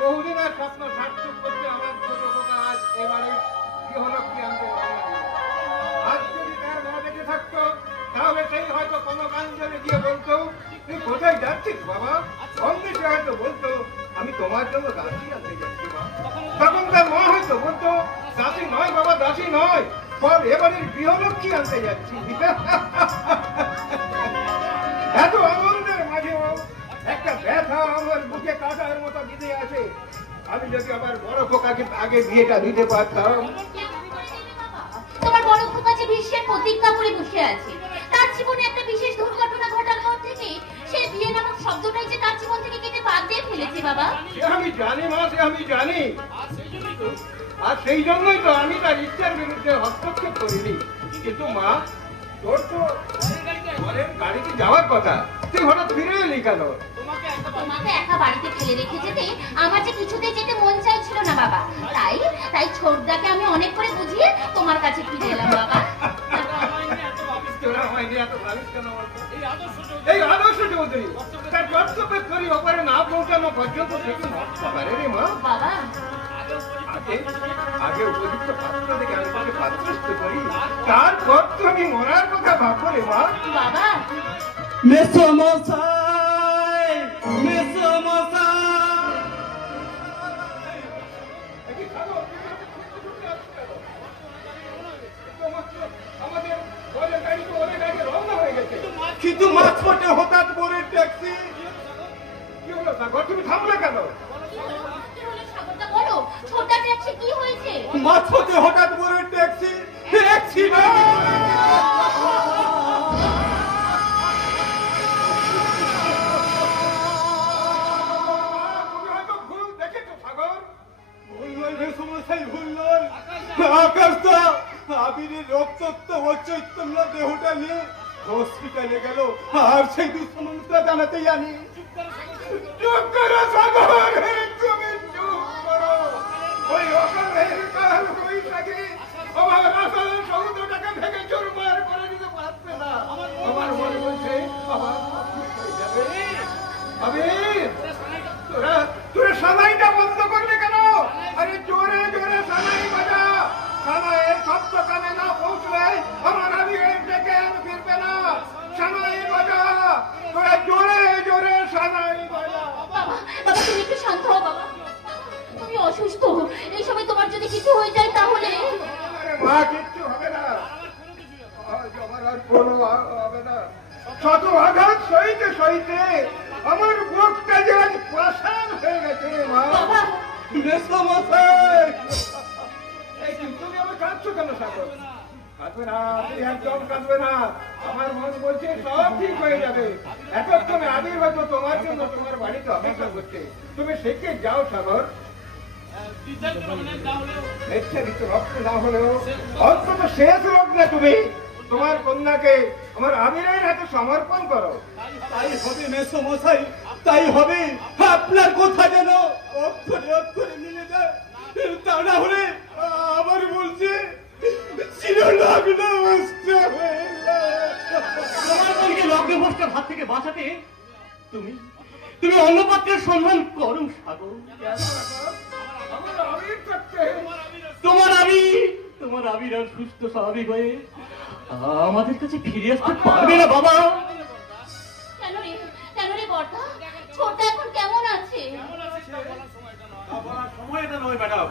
বহুদিনের স্বপ্ন সার্থক করতে আমার ছোট খোকা আজ এবারে কি হলো কি আনতে আজ যদি তার মা বেঁচে থাকতো তাহলে সেই হয়তো কোনো গাঞ্জনে গিয়ে বলতো তুই কোথায় যাচ্ছিস বাবা? সঙ্গে সে হয়তো বলতো আমি তোমার জন্য দাসী আনতে যাচ্ছি মা। তখন তার মা হয়তো বলতো দাসী নয় বাবা, দাসী নয়, বল এবারে গৃহলক্ষ্মী আনতে যাচ্ছি। এত আনন্দের মাঝেও একটা ব্যথা আমার বুকে কাটার মতো বিধে আছে। আমি যদি আবার বড় খোকাকে আগে বিয়েটা দিতে পারতাম। তোমার বড় খোকা যে বিশ্বের প্রতিজ্ঞা করে বসে আছে, তার জীবনে একটা বিশেষ দুর্ঘটনা ঘটার পর থেকে সে বিয়ে নামক শব্দটাই যে তার জীবন থেকে কেটে বাদ দিয়ে ফেলেছে বাবা। সে আমি জানি মা, সে আমি জানি, আর সেই জন্যই তো আমি তার ইচ্ছার বিরুদ্ধে হস্তক্ষেপ করিনি। কিন্তু মা, তোর তো ঘরের গাড়িতে যাওয়ার কথা, তুই হঠাৎ ফিরে এলি কেন? তোমাকে একা বাড়িতে ফেলে রেখে যেতে আমার যে কিছুতে যেতে মন চাইছিল না বাবা, তাই ছোটদাকে আমি অনেক করে বুঝিয়ে তোমার কাছে ফিরে এলাম বাবা। এই আদর্শ চৌধুরী তার কর্তব্যের করি ওপরে না পৌঁছানো পর্যন্ত থেকে মরতে পারে রে মা। বাবা আগে উপযুক্ত পাত্র থেকে আমি তাকে পাত্রস্থ করি, তারপর তো আমি মরার কথা ভাববো রে মা। বাবা মেসোমশাই, মেসোমশাই, আমাদের ঘরের গাড়ি তো অনেক আগে রওনা হয়ে গেছে। কিন্তু মাঝপথে হঠাৎ বরের ট্যাক্সি। কি হলো সাগর, তুমি থামলে কেন? বলো ছোটদা ট্যাক্সি কি হয়েছে? মাঝপথে হঠাৎ বরের ট্যাক্সি অ্যাক্সিডেন্ট। দেহটা নিয়ে হসপিটালে গেল, আর সেই দুঃসমস্যা জানাতে জানি। চুপ করো সাগর, তুমি চুপ করো। ওই অকালের কাল বৈশাখী আমার আসল সমুদ্রটাকে ভেঙে চুরমার করে দিতে পারছে না। আমার মনে বলছে আমার হয়ে যাবে। আবির, তোরা সানাইটা বন্ধ করলে কেন? আরে জোরে জোরে সানাই বাজা। সানাইয়ের শব্দ কানে না পৌঁছলে আমার আবিরের ডেকে আর ফিরবে না। সানাই বাজা, তোরা জোরে জোরে সানাই বাজা। বাবা বাবা তুমি একটু শান্ত হও বাবা, তুমি অসুস্থ, এই সময় তোমার যদি কিছু হয়ে যায় তাহলে। আরে মা, কিচ্ছু হবে না, আমার আর কোনো হবে না। শত আঘাত সইতে সইতে আমার বুকটা যে আজ পাষাণ হয়ে গেছে মা। বাবা মেসোমশাই, তুমি আমার কাঁদছো কেন সাগর? কাঁদবে না, তুই একদম কাঁদবে না। আমার মন বলছে সব ঠিক হয়ে যাবে। এতক্ষণে আবির হয়তো তোমার জন্য তোমার বাড়িতে অপেক্ষা করছে। তুমি শিখে যাও সাগর। নির্ধারিত রক্ত না হলেও অন্তত শেষ লগ্নে তুমি তোমার কন্যাকে আমার আবিরের হাতে সমর্পণ করো। তাই হবে মেসোমশাই, তাই হবে। আপনার কথা যেন অক্ষরে অক্ষরে মিলে যায়, তা না হলে আবার বলছে চিরলগ্ন ভ্রষ্ট হয়ে যায়। তোমার বোনকে লগ্নভ্রষ্টের হাত থেকে বাঁচাতে তুমি অন্য পাত্রের সন্ধান করো সাগর। তোমার আবির আর সুস্থ স্বাভাবিক হয়ে আমাদের কাছে ফিরে আসতে পারবে না বাবা। কেন রে বর্দা, ছোটদা এখন কেমন আছে? সময়টা নয় ম্যাডাম,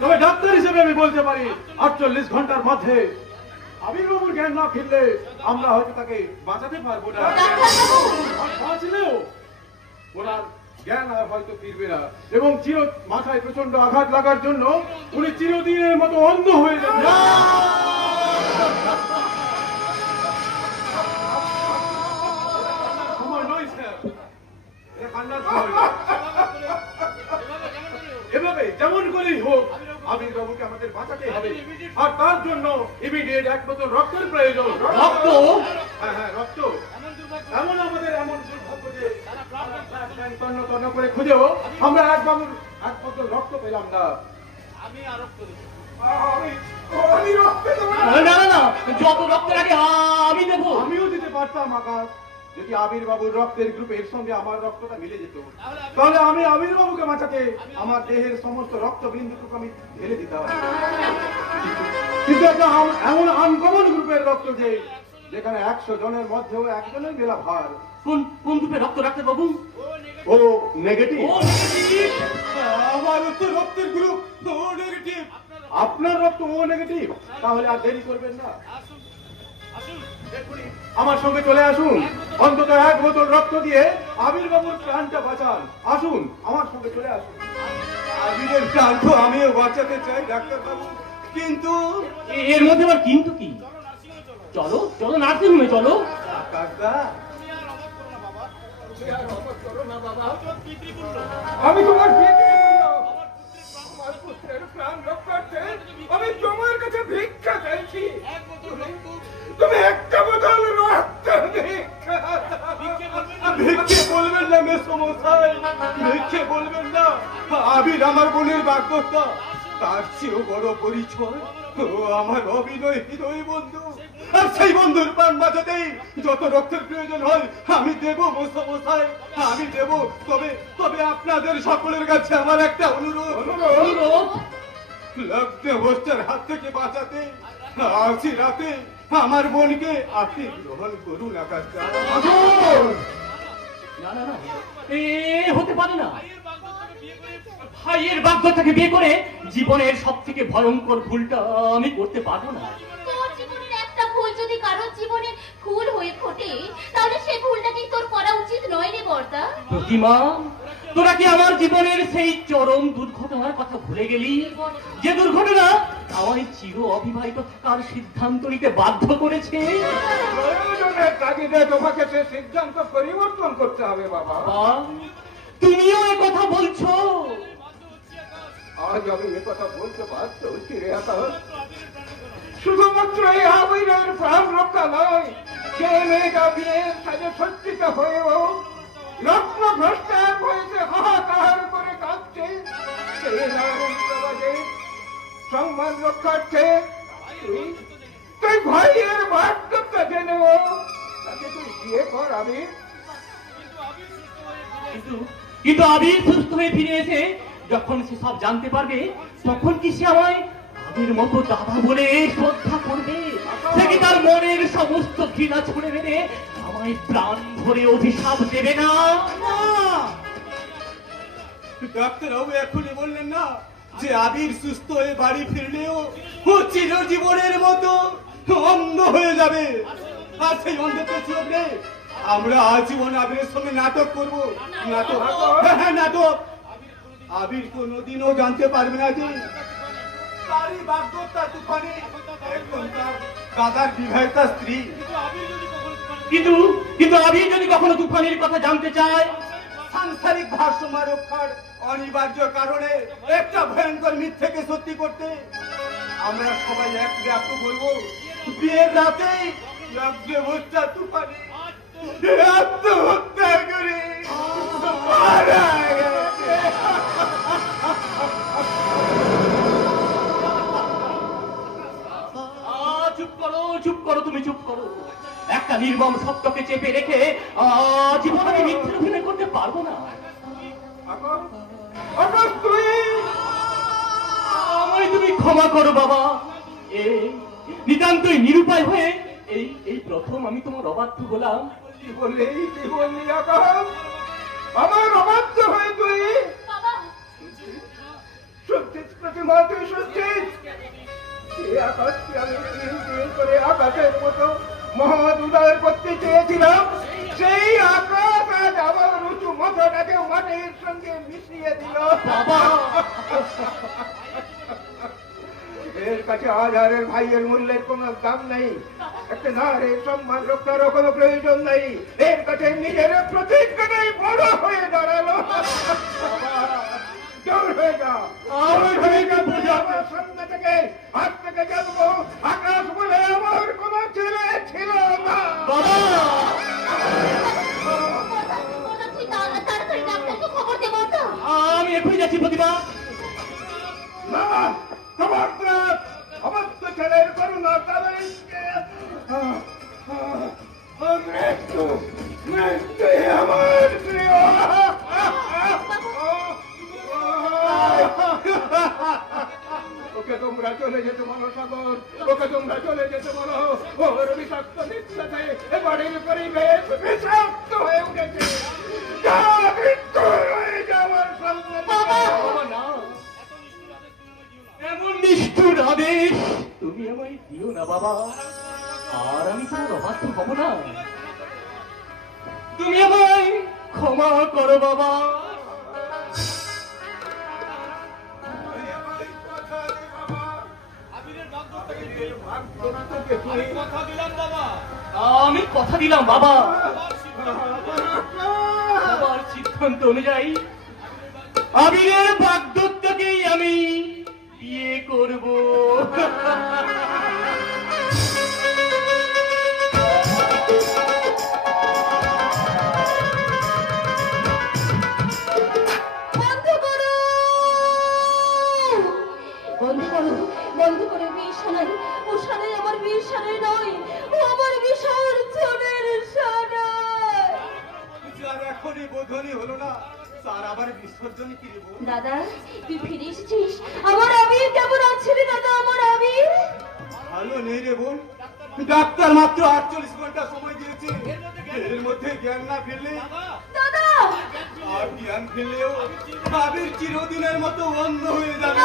তবে ডাক্তার হিসেবে আমি বলতে পারি 48 ঘন্টার মধ্যে আবির বাবুর জ্ঞান না ফিরলে আমরা হয়তো তাকে বাঁচাতে পারবো না। বাঁচলেও ওনার জ্ঞান আর হয়তো ফিরবে না, এবং মাথায় প্রচন্ড আঘাত লাগার জন্য উনি চিরদিনের মতো অন্ধ হয়ে যাবে। সময় নয় স্যার, কান্নার সময় নয়। এভাবে যেমন করেই হোক আবির বাবুকে আমাদের বাঁচাতে হবে, আর তার জন্য ইমিডিয়েট 1 বোতল রক্তের প্রয়োজন। রক্ত? হ্যাঁ রক্ত। এমন আমাদের এমন দুর্ভাগ্য যে তন্ন তন্ন করে খুঁজেও আমরা 1 বোতল রক্ত পেলাম না। আমি রক্ত দেবো না। না না না, যত রক্ত লাগে আমি দেবো। আমিও দিতে পারতাম আকাশ, যদি আবির বাবুর রক্তের গ্রুপের সঙ্গে আমার রক্তটা মিলে যেত, তাহলে আমি আবির বাবুকে বাঁচাতে আমার দেহের সমস্ত রক্তবিন্দুটুকু আমি ঢেলে দিতাম। কিন্তু এটা এমন আনকমন গ্রুপের রক্ত যে যেখানে 100 জনের মধ্যেও একজনের মেলা ভার। কোন কোন গ্রুপে রক্ত ডাক্তার বাবু? ও নেগেটিভ। আমার তো রক্তের গ্রুপ ও নেগেটিভ। আপনার রক্ত ও নেগেটিভ, তাহলে আর দেরি করবেন না, আমার সঙ্গে চলে আসুন। অন্তত 1 বোতল রক্ত দিয়ে আবির বাবুর প্রাণটা বাঁচান। আসুন, আমার সঙ্গে চলে আসুন। আবিরের প্রাণ তো আমিও বাঁচাতে চাই ডাক্তার বাবু, কিন্তু এর মধ্যে আবার কিন্তু কি? চলো চলো নার্সিং হোমে চলো। কাকা আমি তোমার আমার পুত্রের প্রাণ রক্ষার্থে আমি তোমার কাছে ভিক্ষা চাইছি। তুমি একটা বোতল রক্ত ভিক্ষে বলবেন না মেসমশাই, ভিক্ষে বলবেন না। আবির আমার বোনের বাগ্যতা, তার চেয়েও বড় পরিচয় ও আমার অবিনয় হৃদয় বন্ধু। আর সেই বন্ধুর প্রাণ বাঁচাতেই যত রক্তের প্রয়োজন হয় আমি দেব মেসমশাই, আমি দেব। তবে তবে আপনাদের সকলের কাছে আমার একটা অনুরোধ, লগ্ন বস্তার হাত থেকে বাঁচাতে আজই রাতে আমার বোনকে আপনি গ্রহণ করুন। আকাশ না না না, এ হতে পারে না। ভাইয়ের বাগ্যতাকে বিয়ে করে জীবনের সব থেকে ভয়ঙ্কর ভুলটা আমি করতে পারবো না। তোর জীবনের একটা ভুল যদি কারোর জীবনে ভুল হয়ে ফোটে, তাহলে সেই ভুলটা কি তোর করা উচিত নয় রে বর্দা? প্রতিমা, তোরা কি আমার জীবনের সেই চরম দুর্ঘটনার কথা ভুলে গেলি? যে দুর্ঘটনা আমায় চির অবিবাহিত থাকার সিদ্ধান্ত নিতে বাধ্য করেছে। প্রয়োজনের তাগিদে তোমাকে সে সিদ্ধান্ত পরিবর্তন করতে হবে বাবা। তুমিও এ কথা বলছো? আজ আমি এ কথা বলতে বাধ্য হচ্ছি রে আকাশ। শুধুমাত্র এই আবিরের প্রাণ রক্ষা নয়, যে মেয়েটা বিয়ের সাজে সজ্জিত হয়েও রত্ন ভ্রষ্টার হয়েছে হাহাকার করে কাঁদছে, সেই নারীর সমাজে সম্মান রক্ষার্থে তুই ভাইয়ের বার্ধক্য জেনেও তাকে তুই বিয়ে কর আবির। কিন্তু আবির সুস্থ হয়ে ফিরে এসে যখন সে সব জানতে পারবে, তখন কি সে আমায় আবির মতো দাদা বলে শ্রদ্ধা করবে? সে কি তার মনের সমস্ত ঘৃণা ছুড়ে মেরে আমায় প্রাণ ভরে অভিশাপ দেবে না? ডাক্তারবাবু এখনই বললেন না যে আবির সুস্থ হয়ে বাড়ি ফিরলেও ও চিরজীবনের মতো অন্ধ হয়ে যাবে। আর সেই অন্ধত্ব চলবে আমরা আজীবন আবিরের সঙ্গে নাটক করব। নাটক, হ্যাঁ নাটক। আবির কোনোদিনও জানতে পারবে না যে তারই বাগ্যতা তুফানে এখন তার দাদার বিবাহিতা স্ত্রী। কিন্তু আবির যদি কখনো তুফানের কথা জানতে চায়, সাংসারিক ভারসাম্য রক্ষার অনিবার্য কারণে একটা ভয়ঙ্কর মিথ্যেকে সত্যি করতে আমরা সবাই এক ব্যাপ্ত বলবো, বিয়ের রাতেই লগ্নে বস্তা তুফানে আত্মহত্যা করে মারা গেছে। চুপ করো, তুমি চুপ করো। একটা নির্মম সত্যকে চেপে রেখে জীবন আমি মিথ্যে অভিনয় করতে পারবো না। আমায় তুমি ক্ষমা করো বাবা। এই নিতান্তই নিরুপায় হয়ে এই প্রথম আমি তোমার অবাধ্য হলাম। কি বললি আকাশ? আমার অবাধ্য হয়ে তুই সত্যিস প্রতিমা, তুই সত্যিস? আকাশকে আমি দিন করে আকাশের মতো মহৎ উদয় করতে চেয়েছিলাম, সেই আকাশ আজ আমার উঁচু মাথাটাকে মাটির সঙ্গে মিশিয়ে দিল। এর কাছে হাজারের ভাইয়ের মূল্যের কোনো দাম নেই, একটা নারীর সম্মান রক্ষারও কোনো প্রয়োজন নেই। এর কাছে নিজের প্রতিজ্ঞাটাই বড় হয়ে দাঁড়ালো। দূর হয়ে যা, আমার সামনে থেকে হাত থেকে জানবো আকাশ বলে আমার কোনো ছেলে ছিল না। তুই তাড়াতাড়ি ডাক্তারকে খবর দে বর্দা। আমি এখনই যাচ্ছি প্রতিমা। না, খবরদার, অবশ্য ছেলের করুণা তাদেরকে একটু মৃত্যুই আমার প্রিয়। ওকে তোমরা চলে যেতে বলো সাগর, ওকে তোমরা চলে যেতে বলো। ওর বিষাক্ত নিঃশ্বাসে এ বাড়ির পরিবেশ বিষাক্ত হয়ে উঠেছে। যা মৃত্যু হয়ে যাওয়ার সামনে বাবা না, এমন নিষ্ঠুর আদেশ তুমি আমায় দিও না বাবা। আর আমি তোমার অবাধ্য হব না। তুমি আমায় ক্ষমা করো বাবা। আমি কথা দিলাম বাবা, আমার সিদ্ধান্ত অনুযায়ী আবিরের বাগদত্তকেই আমি বিয়ে করব। বন্ধ করো বিয়ে সানাই। ও সানাই আমার বিয়ে সানাই নয়, ও আমার বিসর্জনের সানাই। এখনই বোধনী হলো না, তার আবার বিসর্জন কি দেব? দাদা তুই ফিরে এসেছিস। আমার আবির কেমন আছে রে দাদা? আমার আবির ভালো নেই রে বোন। ডাক্তার মাত্র 48 ঘন্টা সময় দিয়েছে। এর মধ্যে জ্ঞান না ফিরলে, দাদা আর জ্ঞান ফিরলেও আবির চিরদিনের মতো অন্ধ হয়ে যাবে।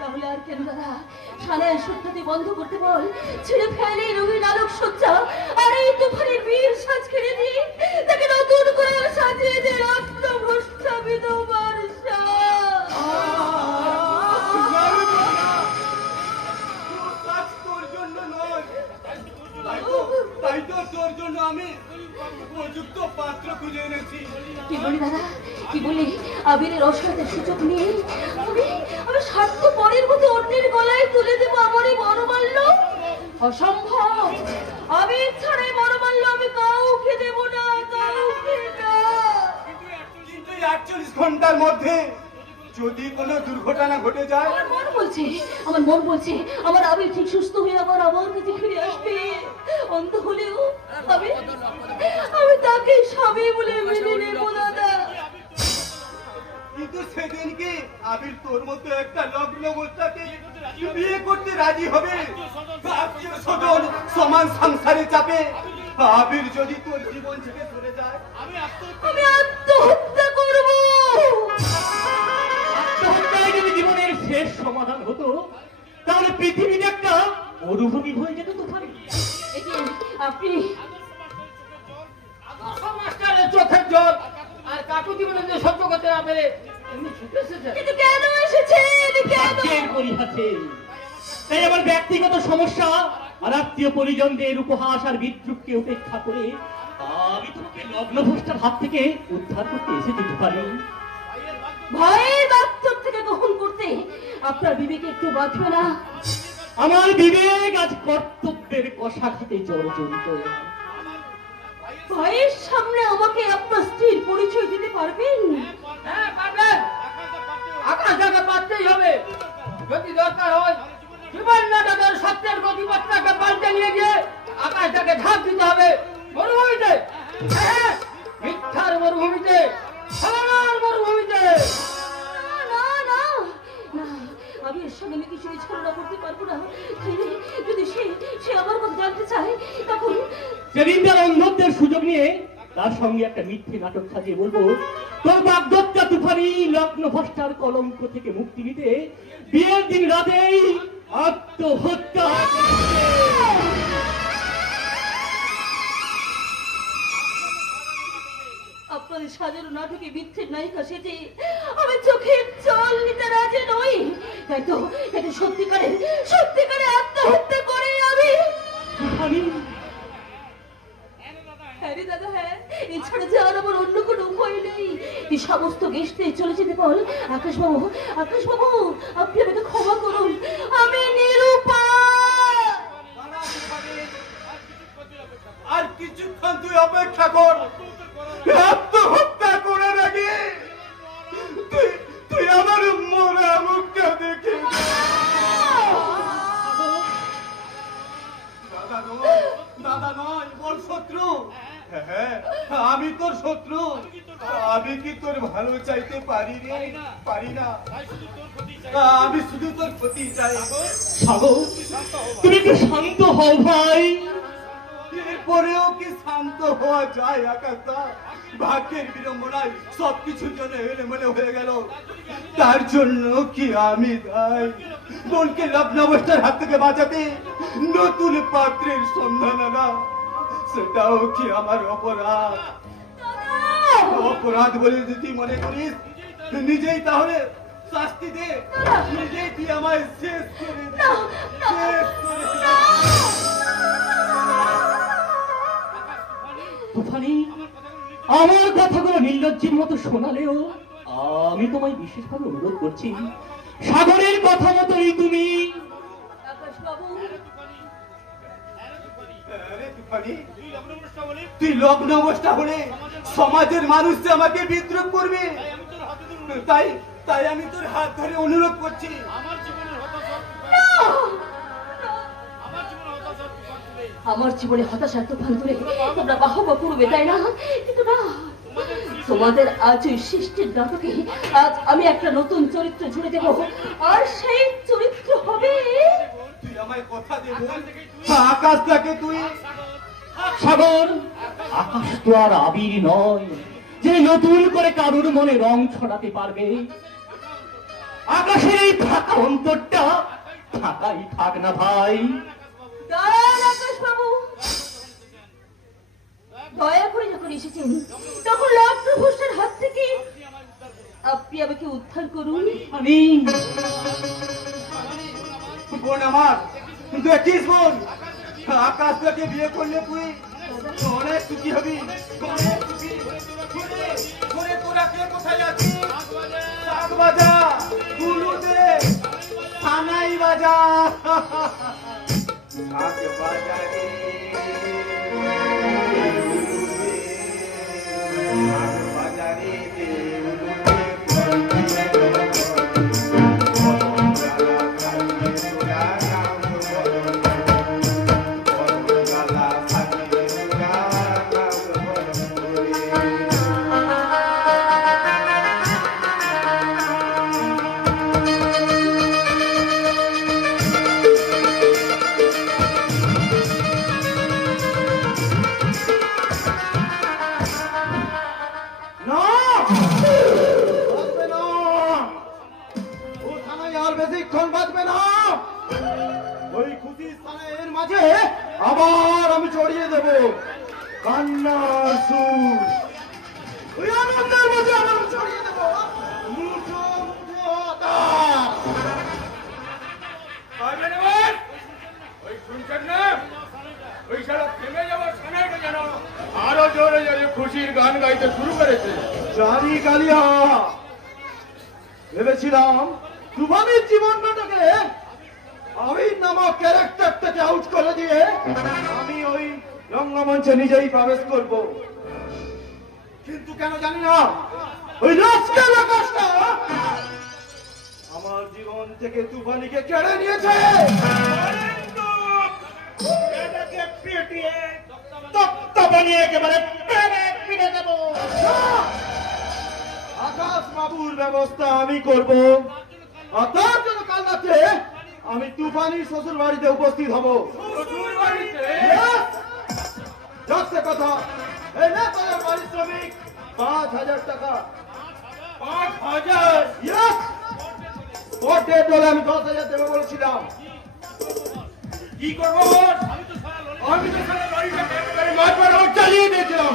তাহলে আর কেন দাদা? সানায় সত্যি বন্ধ করতে বল। ছেড়ে ফেলে রঙিন আলোক সজ্জা আর এই তুফানের বীর সাজ কেড়ে দিয়ে তাকে নতুন করে সাজিয়ে দে রত্নভ্রষ্টা বিধবার সাজ। তোর জন্য নয়, তাই তো তোর জন্য আমি উপযুক্ত পাত্র খুঁজে এনেছি। কি বলি দাদা, কি বলি? আবিরের অসহায়তার সুযোগ নিয়ে আমি স্বার্থপরের মতো অন্যের গলায় তুলে দেবো আমারই মনোমাল্য? অসম্ভব। আবির ছাড়াই মনোমাল্য আমি কাউকে দেব না, কাউকে না। কিন্তু 48 ঘন্টার মধ্যে যদি কোনো দুর্ঘটনা ঘটে যায়, আমার মন বলছে আমার আবির ঠিক সুস্থ হয়ে আমার কাছে ফিরে আসবে। অন্ধ হলেও আমি তাকে স্বামী বলে মেনে নেব দাদা। কিন্তু সেদিন কি আবির তোর মতো একটা লগ্ন বস্তাকে বিয়ে করতে রাজি হবে? আত্মীয় স্বজন সমান সংসারে চাপে আবির যদি তোর জীবন থেকে সরে যায়, আমি আত্মহত্যা করব। আত্মহত্যায় যদি জীবনের শেষ সমাধান হতো, তাহলে পৃথিবীতে একটা মরুভূমি হয়ে যেত তো পারে। আপনি মাস্টারের চোখের জল আর কাকুতি বলে যে সহ্য করতে না পেরে এমনি ছুটে এসেছে। কিন্তু কেন এসেছেন? কেন? ভাগ্যের পরিহাসে। তাই আমার ব্যক্তিগত সমস্যা আর আত্মীয় পরিজনদের উপহাস আর বিদ্রুপকে উপেক্ষা করে আমি তোমাকে লগ্নভ্রষ্টার হাত থেকে উদ্ধার করতে এসে যেতে পারি। ভয়ের বাস্তব থেকে গ্রহণ করতে আপনার বিবেকে একটু বাঁচবে না? আমার বিবেক আজ কর্তব্যের কষাঘাতে জর্জরিত। ভয়ের সামনে আমাকে আপনার স্ত্রীর পরিচয় দিতে পারবেন? হ্যাঁ পারবেন, আকাশটাকে পারতেই হবে। যদি দরকার হয় জীবন নাটকের সত্যের গতিপথটাকে পাল্টে নিয়ে গিয়ে আকাশটাকে ঝাঁপ দিতে হবে মরুভূমিতে। হ্যাঁ, মিথ্যার মরুভূমিতে, ছলনার মরুভূমিতে। না না না না, আমি এর সঙ্গে আমি কিছুই ছলনা করতে পারবো না। যদি সে আমার কথা জানতে চায় তখন সেদিন তার অন্ধত্বের সুযোগ নিয়ে তার সঙ্গে একটা মিথ্যে নাটক সাজিয়ে বলবো, তোর বাগদত্তা তুফানি লগ্নভ্রষ্টার কলঙ্ক থেকে মুক্তি নিতে বিয়ের দিন রাতেই আত্মহত্যা করেছে। আপনাদের সাজানো নাটকে মিথ্যের নায়িকা সেজে আমি চোখের জল নিতে রাজি নই। তাই তো সত্যিকারে আত্মহত্যা করে আমি। হ্যাঁ রে দাদা, হ্যাঁ, এছাড়া যে আর আমার অন্য কোনো উপায় নেই। এই সমস্ত গেস্টে চলে যেতে বল। আকাশবাবু আপনি আমাকে ক্ষমা করুন, আমি নিরুপায়। আর কিছুক্ষণ তুই অপেক্ষা কর। আত্মহত্যা করার আগে তুই আমার মরা মুখটা দেখে বল শত্রু? হ্যাঁ, আমি তোর শত্রু। আমি কি তোর ভালো চাইতে পারি রে? পারি না। আমি শুধু তোর ক্ষতি চাই। সাগর, তুমি একটু শান্ত হও ভাই। এরপরেও কি শান্ত হওয়া যায় আকাশদা? ভাগ্যের বিড়ম্বনায় সবকিছুর জন্য এলোমেলো হয়ে গেল। তার জন্য কি আমি দায়ী? বোনকে লগ্নাবস্থার হাত থেকে বাঁচাতে নতুন পাত্রের সন্ধান আনা, সেটাও কি আমার অপরাধ? অপরাধ বলে যদি মনে করিস, নিজেই তাহলে শাস্তি দে। নিজেই তুই আমায় শেষ করে দে। শেষ করে দে। তুফানি, আমার কথাগুলো নির্লজ্জের মতো শোনালেও আমি তোমায় বিশেষভাবে অনুরোধ করছি, সাগরের কথা মতোই তুমি। আকাশবাবু, আরে তুফানি, তুই লগ্ন অবস্থা হলে সমাজের মানুষ যে আমাকে বিদ্রোহ করবে, তাই তাই আমি তোর হাত ধরে অনুরোধ করছি। আমার জীবনে হতাশার তুফান তুলে তোমরা বাহবা করবে, তাই না? কিন্তু না, তোমাদের আজ ওই সৃষ্টির নাটকে আজ আমি একটা নতুন চরিত্র জুড়ে দেব, আর সেই চরিত্র হবে তুই আমায় কথা দে বল, আকাশটাকে তুই। সাগর, আকাশ তো আর আবির নয় যে নতুন করে কারুর মনে রং ছড়াতে পারবে। আকাশের এই ফাঁকা অন্তরটা ফাঁকাই থাক না ভাই। দাঁড়ান আকাশবাবু, দয়া করে যখন এসেছেন তখন লগ্নভ্রষ্টের হাত থেকে আপনি আমাকে উদ্ধার করুন। আমি বোন আমার, দেখিস বোন, আকাশটাকে বিয়ে করলে তুই অনেক সুখী হবি, অনেক সুখী। ঘুরে তোরা কে কোথায় যাচ্ছিস? শাক বাজা, কুলু দে, থানাই বাজা। শাক বাজা রে, উলু দে, শাক বাজা রে, উলু দে, আবার আমি চড়িয়ে দেব কান্নার সুর। ওই আনন্দের মধ্যে আবার চড়িয়ে দেব মুঠো মুঠো আকাশ। ওই শুনছেন না? ওই সারা থেমে যাওয়ার সানাইটা যেন আরো জোরে জোরে খুশির গান গাইতে শুরু করেছে। জানি কালিয়া, ভেবেছিলাম তুফানির জীবনটাকে আমি নামক ক্যারেক্টারটাকে আউট করে দিয়ে আমি ওই রঙ্গমঞ্চে নিজেই প্রবেশ করব, কিন্তু কেন জানি না ওই রাজকাল আকাশটা আমার জীবন থেকে তুফানিকে কেড়ে নিয়েছে। এটাকে পিটিয়ে তক্তা বানিয়ে একেবারে পেরে পিটে দেবো। আকাশ বাবুর ব্যবস্থা আমি করব, আর তার জন্য কাল রাতে আমি তুফানির শ্বশুর বাড়িতে উপস্থিত হব। শ্বশুর বাড়িতে? যাচ্ছে কথা, এই না তাদের পারিশ্রমিক 5,000 টাকা। 5,000? Yes! কোর্টে দলে আমি 10,000 দেবো বলেছিলাম। কি করবো? আমি তো সারা লরিটাকে একেবারে মাঝবার চালিয়ে দিয়েছিলাম,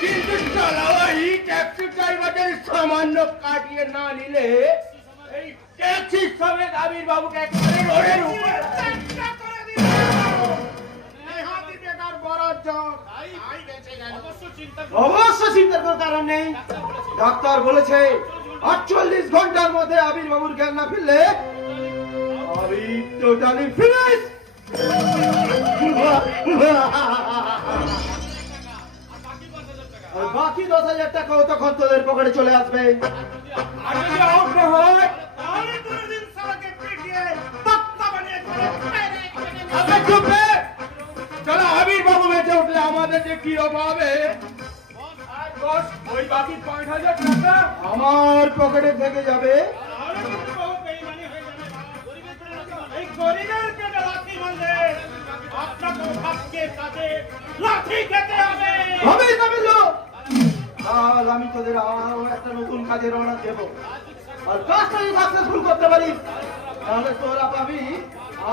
কিন্তু চালাওয়া এই ট্যাক্সি ড্রাইভারের সামান্য কাটিয়ে না নিলে এই ট্যাক্সি সমেত আবির বাবুকে একেবারে রোডের উপর ধাক্কা করে দিল। এই হাতি বেকার বরাদ্দ অবশ্য চিন্তার কোনো কারণ নেই। ডাক্তার বলেছে 48 ঘন্টার মধ্যে আবির বাবুর জ্ঞান না ফিরলে আমি টোটালি ফিনিশ। আর বাকি 10,000 টাকাও তখন তোদের পকেটে চলে আসবে। আর যদি আউট না হয় তাহলে কোনদিন সারাকে পিটিয়ে তক্তা বানিয়ে করে চলো আবির বাবু বেঁচে উঠলে আমার হবে যে কি হবে? আর বস, ওই বাকি 5,000 টাকা আমার পকেটে থেকে যাবে। এই গরিবের পেটে লাথি মারলে আপনাকে ভাগ্যের কাছে লাথি খেতে হবে। হবে কাবিলো, কাল আমি তোদের আরো একটা নতুন কাজের অর্ডার দেব। আর কাজটা যদি সাকসেসফুল করতে পারিস তাহলে তোরা পাবি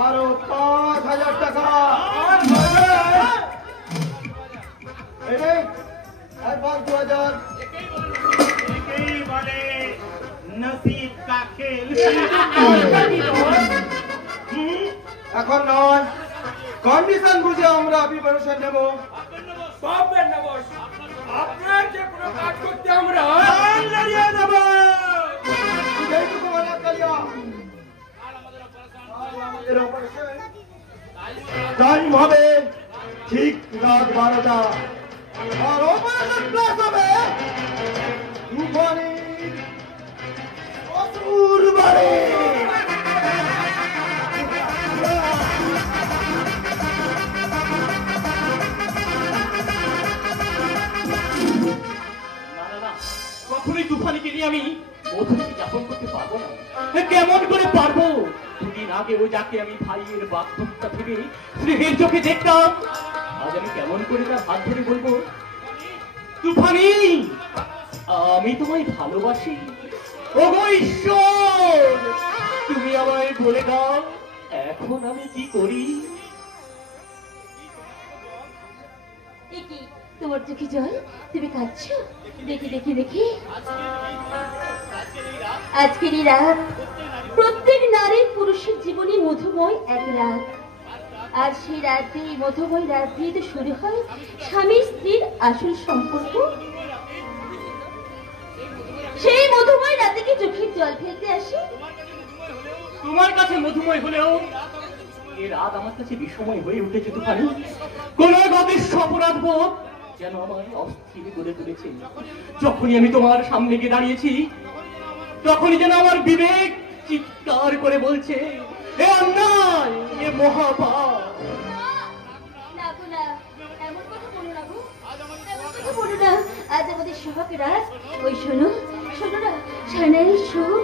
আরো 5,000 টাকা। আর বলে, এই নে, একবার 2,000। একেই বলে নসিব কা খেল। এখন নয়, কন্ডিশন বুঝে আমরা প্রিপারেশন নেব। পাবেন না বস, আপনার যে কোনো কাজ করতে আমরা প্রাণ লড়িয়ে দেব। এইটুকু মনে করিও। আমাদের অপারেশন টাইম হবে ঠিক রাত 12টা। আর অপারেশন ক্লাস হবে তুফানির অসুর বাড়ি। কখনোই তুফানিকে নিয়ে আমি মধুমতি যাপন করতে পারবো না। কেমন করে পারবো? দুদিন আগে ওই যাকে আমি ভাইয়ের বাধ্যতা থেকে স্নেহের চোখে দেখতাম, আজ আমি কেমন করে তার হাত ধরে বলবো, তুফানি আমি তোমায় ভালোবাসি। ওগো ঈশ্বর, তুমি আমায় বলে দাও এখন আমি কি করি? এ কি তোমার চোখে জল? তুমি কাঁদছো? দেখি দেখি দেখি। আজকের এই রাত প্রত্যেক নারী পুরুষের জীবনে মধুময় এক রাত। আর সেই রাতে, মধুময় রাত দিয়ে তো শুরু হয় স্বামী স্ত্রীর আসল সম্পর্ক। সেই মধুময় রাতে কি চোখের জল ফেলতে আসে? তোমার কাছে মধুময় হলেও এ রাত আমার কাছে বিষময় হয়ে উঠেছে তুফানি। কোন অদৃশ্য অপরাধ বোধ যেন আমায় অস্থির করে তুলেছে। যখনই আমি তোমার সামনে গিয়ে দাঁড়িয়েছি তখনই যেন আমার বিবেক চিৎকার করে বলছে, এ অন্যায়, এ মহাপাপ। না গো না, এমন কথা বলো না গো, এমন কথা বলো না। আজ আমাদের সোহাগ রাত। ওই শোনো, শোনো না, সানাই শোন,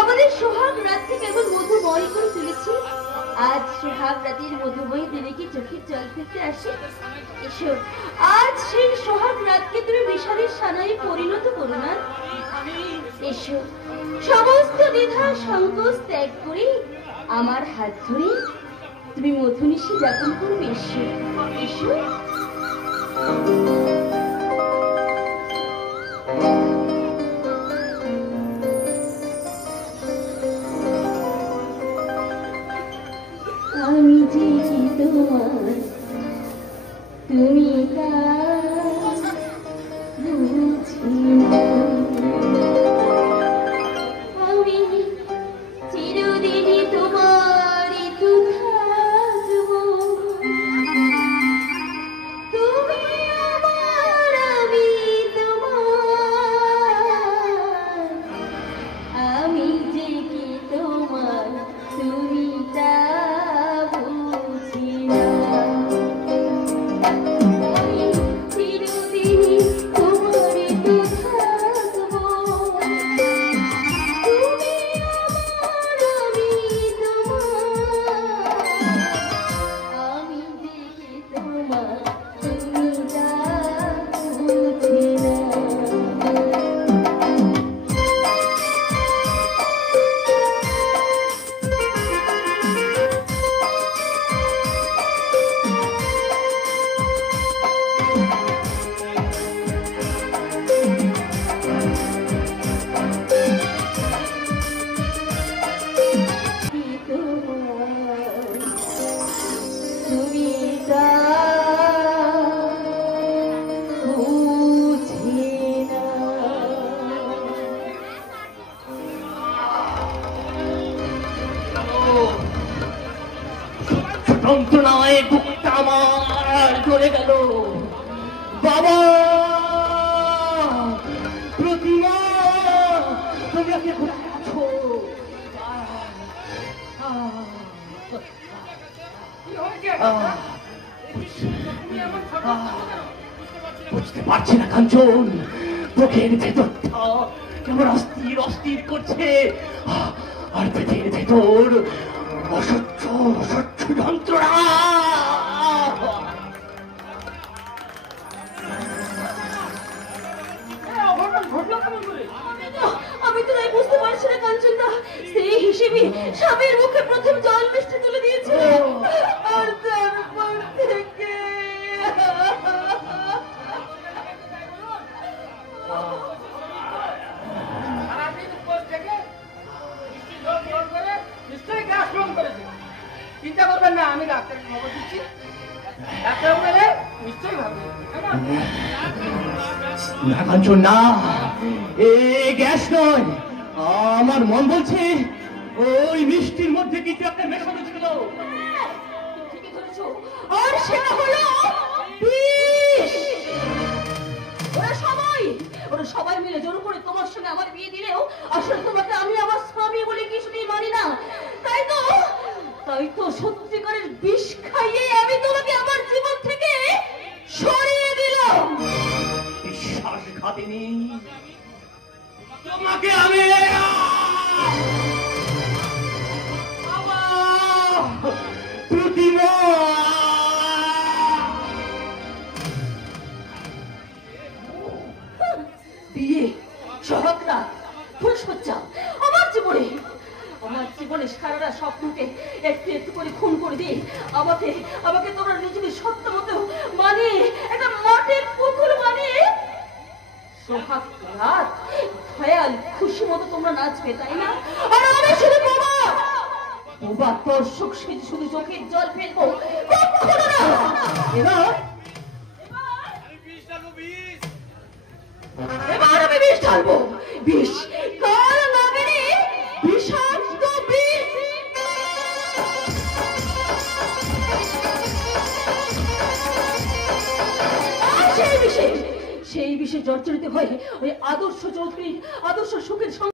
আমাদের সোহাগ রাতকে কেবল মধুময় করে তুলেছি। আজ সোহাগ রাতের মধুময় দিনে কি চোখের জল ফেলতে আসে? এসো, আজ সেই সোহাগ রাতকে তুমি বিষাদের সানায় পরিণত করো না। এসো, সমস্ত দ্বিধা সংকোচ ত্যাগ করে আমার হাত ধরে তুমি মধুনিশি যাপন করবে। এসো, এসো। আমি যে তোমার, তুমি তা বুঝি না। আমি চিরদিনই তোমারই তো থাকবো। তুমি আমার, আমি তোমার। আমি যে কি তোমার, তুমি তা বুঝি না। আমি চিরদিনই তোমারই তো থাকবো। তুমি আমার, আমি তোমার। আমি যে কি তোমার, তুমি তা বুঝি না। তুমি তা বুঝি না। যন্ত্রণায় বুকটা আমার জ্বলে গেল। বাবা, প্রতিমা, তোমরা কি কোথায় আছো? কি হয়েছে? তুমি এমন ছোট বুঝতে পারছি না কাঞ্চন, বুকের ভেতরটা কেমন অস্থির অস্থির করছে, আর পেটের ভেতর অসহ্য অসহ্য যন্ত্রণা। অঘটন ঘটলো কেমন করে? আমি তো তাই বুঝতে পারছি না কাঞ্চনদা। সেই হিসেবে স্বামীর মুখে প্রথম জল মিষ্টি তুলে দিয়েছে, আর তারপর থেকে সারাদিন উপর থেকে জল জল করে নিশ্চয়ই গ্যাস ফর্ম করেছে। চিন্তা করবেন না, আমি ডাক্তারকে খবর দিচ্ছি। ডাক্তার বলে নিশ্চয়ই ভাববে কেমন? না কাঞ্চন না, এ গ্যাস নয়, আমার মন বলছে ওই মিষ্টির মধ্যে কিছু একটা মেশানো ছিল। ঠিকই ধরেছো, আর সেটা হলো বিষ। ওরা সবাই মিলে জোর করে তোমার সঙ্গে আমার বিয়ে দিলেও আসলে তোমাকে আমি আমার স্বামী বলে কিছুতেই মানি না। তাই তো সত্যিকারের বিষ খাইয়ে আমি তোমাকে আমার জীবন থেকে সরিয়ে দিলাম। বিশ্বাসঘাতিনী, তোমাকে আমি প্রতিমা বিয়ে, সোহাগরা, ফুলসজ্জা, আমার জীবনে সারাটা স্বপ্নকে একটু একটু করে খুন করে দিয়ে আমাকে তোমরা নিজেদের সত্য মতো মানিয়ে একটা মাটির পুতুল বানিয়ে সোহাগ রাত খয়াল খুশি মতো তোমরা নাচবে, তাই না? আর আমি শুধু বোবা দর্শক শুধু চোখের জল ফেলবো, কখনো না। এবার আমি বিষ ঢালবো, বিষ কাল নাগিনী, বিষাক্ত বিষ। আর সেই বিষে জর্জরিত হয়ে ওই আদর্শ চৌধুরী আদর্শ সুখের